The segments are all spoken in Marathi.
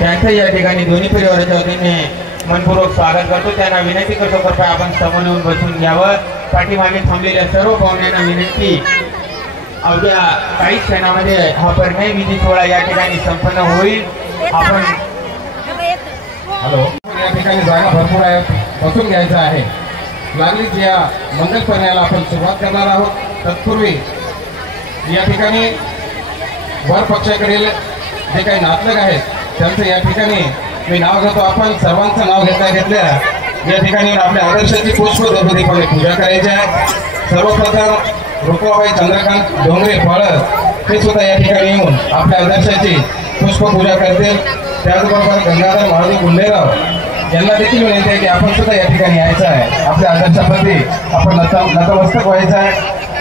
त्यांचं या ठिकाणी दोन्ही परिवाराच्या वतीने मनपूर्वक स्वागत करतो। त्यांना विनंती करतो कृपया आपण समोर येऊन बसून घ्यावं। पाठीमागे थांबलेल्या सर्व पाहुण्यांना विनंती, अवघ्या काही क्षणामध्ये हा परिणय विधी सोहळा या ठिकाणी संपन्न होईल। आपण हॅलो, या ठिकाणी जागा भरपूर आहे, बसून घ्यायचं आहे। लागलीच या मंगल पर्यायाला आपण सुरुवात करणार आहोत। तत्पूर्वी या ठिकाणी वर पक्षाकडील जे काही नातलग आहेत त्यांचं या ठिकाणी मी नाव घेतो। आपण सर्वांचं नाव घेतल्या या ठिकाणी आपल्या आदर्शाची पुष्प द्रौपदीपणे पूजा करायची आहे। सर्वप्रथम रुक्माबाई चंद्रकांत डोंगरे फळस हे सुद्धा या ठिकाणी येऊन आपल्या आदर्शाची पुष्पपूजा करतील। त्याचबरोबर गंगाधर महादेव गुंडेराव यांना देखील विनंती आहे की आपण सुद्धा या ठिकाणी यायचं आहे, आपल्या आदर्शाप्रती आपण नतमस्तक व्हायचं आहे।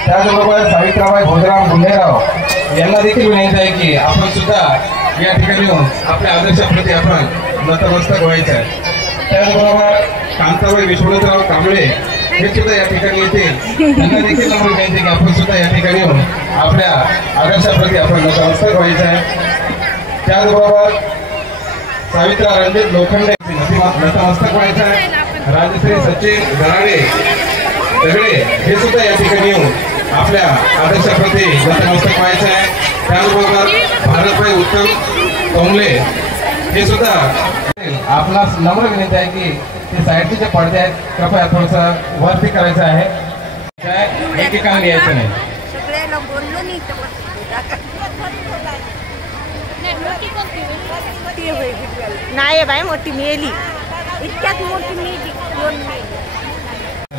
त्याचबरोबर सावित्राबाई भोजराम गुंडेराव यांना देखील विनंती आहे की आपण सुद्धा या ठिकाणी येऊन आपल्या आदर्शाप्रती आपण नतमस्तक व्हायचं आहे। त्याचबरोबर कांताबाई विश्वनाथराव कांबळे हे सुद्धा या ठिकाणी येतील, त्यांना देखील विनंती की आपण सुद्धा या ठिकाणी येऊन आपल्या आदर्शाप्रती आपण नतमस्तक व्हायचं आहे। त्याचबरोबर सावित्रा रणजित लोखंडे नतमस्तक व्हायचं आहे। राजश्री सचिन गराडे दगडे हे सुद्धा या ठिकाणी येऊन आपल्या आदर्शाप्रती नतमस्तक व्हायचं आहे। त्याचबरोबर भारतभाई उत्तम कमले हे सुद्धा आपला नम्र विनंती आहे की ते साईडचे जे पडदे आहेत कृपया थोडंसं वरती करायचं आहे, एकेकाने यायचं नाही। नाही बाई, मोठी मेली, इतक्यात मोठी मेली।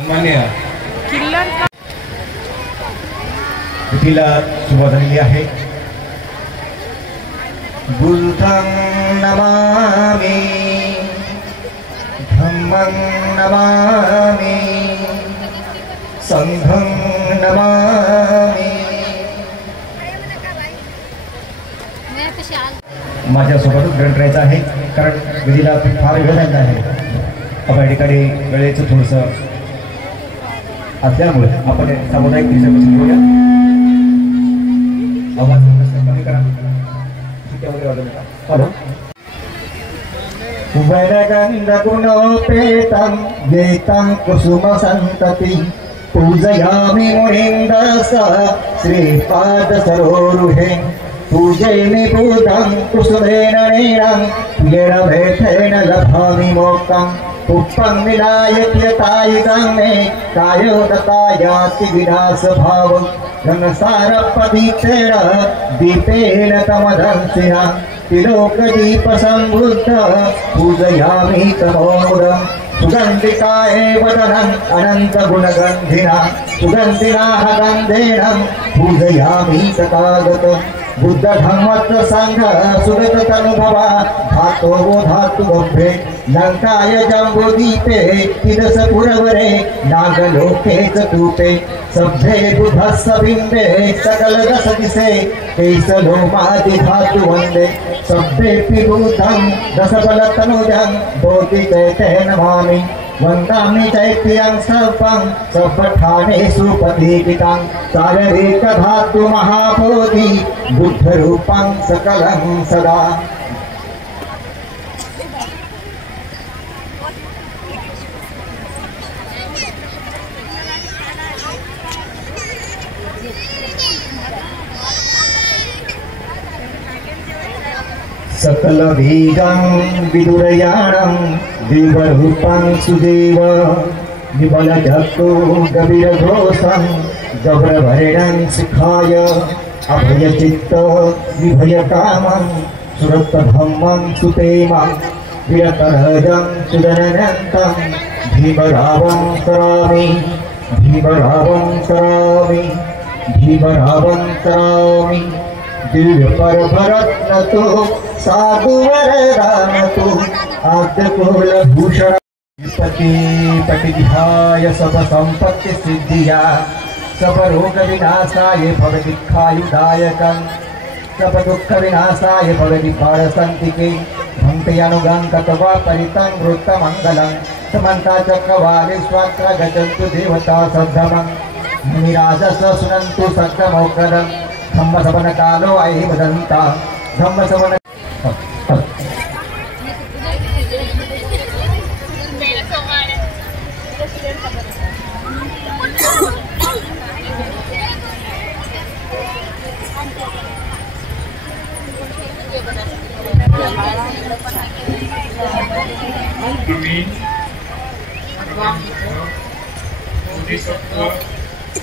मान्य तिला सुरुवात झालेली आहे। बुद्धं नमामि, धम्मं नमामि, संघं नमामि। माझ्यासोबतच ग्रंथ करायचं आहे कारण विधीला फार वेळ लागला आहे। आपण या ठिकाणी वेळेचं थोडंसं असल्यामुळे आपण सामुदायिक दिवसापासून बोलूया। आवाज कमी करा, हॅलो। वरगन्धगुणोपेतं वेतं कुसुमसन्तति पूजयामि मुनीन्द्रस्य श्रीपादसरोरुहे। पूजयामि बुधं कुसुमेन नीलं येन लभामि मोक्षं। पुष्पं विनायक्यतायुगं मे कायोदतायाति विनाशभावं। रंगसारपदीपेन दीपेन तमदंसिना त्रिलोकदीपसंबुद्ध पूजयामि तमोमुदं। सुगन्धिकाय वदनम् अनन्तगुणगन्धिना सुगन्धिनाः गन्धेन पूजयामि तथागतम्। बुद्ध धम्मत्व संघ सुगत तनुभवा धातो धातु गभ्रे। लंकाय जम्बूदीपे तिदस पुरवरे नागलोके चतुपे। सभ्ये बुधस्स बिम्बे सकल दश दिशे केशलोमादि धातु वन्दे। सभ्ये बुद्धं दश बल तनुजं बोधिचैते नमामि। वन्दामि चैत्यं सर्पं सर्वठानेषु प्रतीकितं। शारीरिक धातु महाबोधि बुद्धरूपं सकलं सदा। सकल वेगं विदुरयाणं देवरूपं सुदेव। विबलजगतो गभीरघोषं गौरवर्णं सुखाय। अभयचित्त विभयकामं सुरतधम्मं सुतेमं। विरतरजं सुदनन्तं भीमरावं करामि। भीमरावं करामि, भीमरावं करामि। दिव्य परभरत्न तो साधु वरदान तो आद्यकुल भूषण। पति पतिविहाय सब संपत्ति सिद्धिया। सब रोग विनाशाय भवदीक्षायुदायकं। सब दुःख विनाशाय भवदीपारसन्तिके। भक्ति अनुगं तत्वा परितं वृत्तमङ्गलं। समन्ता चक्रवाले स्वात्र गच्छन्तु देवता सद्धमं। मुनिराजस सुनन्तु सक्रमोक्करम्। धम्म सवन कालो आई वदंता। धम्म सवन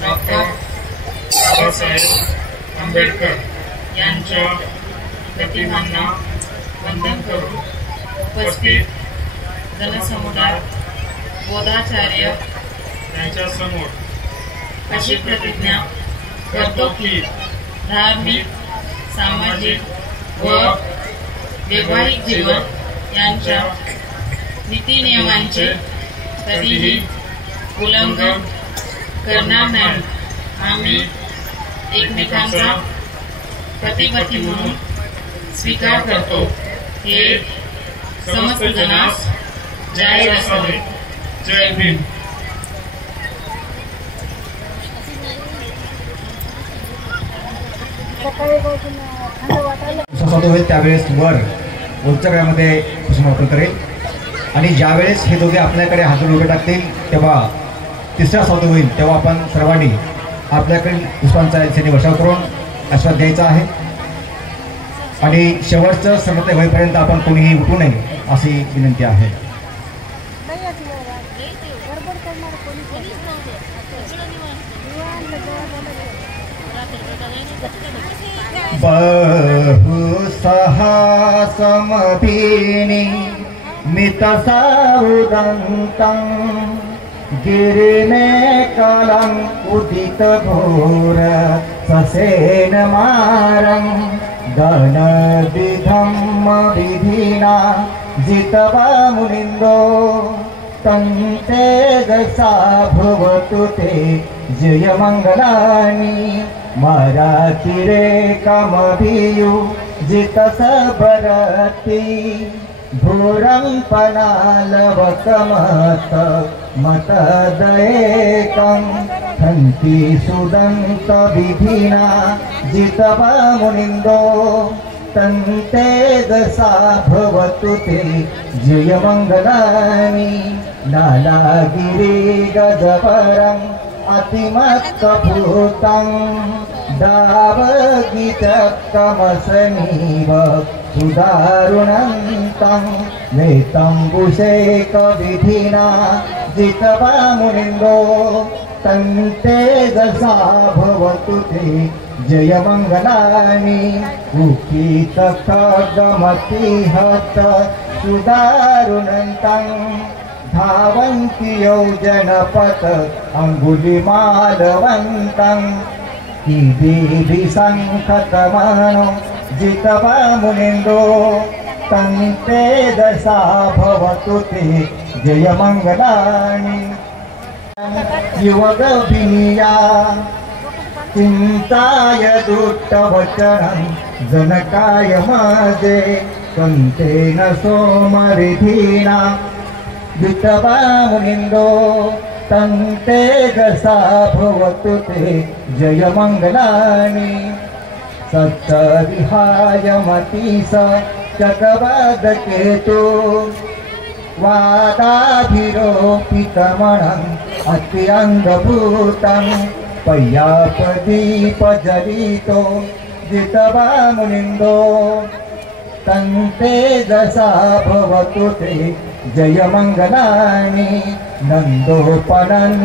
डॉक्टर बाबासाहेब आंबेडकर यांच्या प्रतिमांना वंदन करून उपस्थित जनसमुदाय बोधाचार्य यांच्या समोर अशी प्रतिज्ञा करतो की धार्मिक, सामाजिक व वैवाहिक जीवन यांच्या नीती नियमांचे कधीही उल्लंघन करणार नाही। आम्ही एकमेकांचा पती-पत्नी म्हणून स्वीकार करतो। हे समस्त जनास जाहीर असावे। जय भीम। होईल त्यावेळेस वर उंचगडामध्ये समापन करेल आणि ज्यावेळेस हे दोघे आपल्याकडे हातून उभे टाकतील तेव्हा तिसरा साधू होईल तेव्हा आपण सर्वांनी आपल्याकडील पुष्पांचा यांनी वर्षाव करून आशीर्वाद द्यायचा आहे आणि शेवटचं समर्थ होईपर्यंत आपण कोणीही उठू नये अशी विनंती आहे। बहुसहा समभिनी मितसाउदन्तं गिरिने कालं उदित घोर ससेन मारं गणविधं विधिना जितवा मुनिन्दो तन्ते दशा भवतु ते जयमङ्गलानि मरातिरे कमभियु जितस भरति भूरं पनालवकमत मतदयेकं हन्ति सुदन्त विधिना जितवा मुनिन्दो तन्ते दशा भवतु ते जयमङ्गलानि नालागिरि गजवरं अतिमत्कभूतं दावगीतकमसनीव सुदारुणन्तं नेतम्बुशेकविधिना जितवा मुनिन्दो तन्ते दशा भवतु ते जयमङ्गलानि उकितखड्गमतिहत सुदारुणन्तं धावन्ति योजनपथ अङ्गुलिमालवन्तं देवी शङ्खतमानो जितवा मुनिन्दो तन्ते दशा भवतु ते जयमङ्गलानि युवगविनीया चिन्ताय दुष्टवचनं जनकाय माजे कन्तेन सोमरिधिना जितवा मुनिन्दो तन्ते दशा भवतु ते जयमङ्गलानि सत्तविहाय मतीस चकवादकेतु वादाभिरोपितमणम् अत्यङ्गभूतं पय्यापदीपजलितो जितवा मुनिन्दो तन्ते दशा भवतु ते जयमङ्गलानि नन्दोपनन्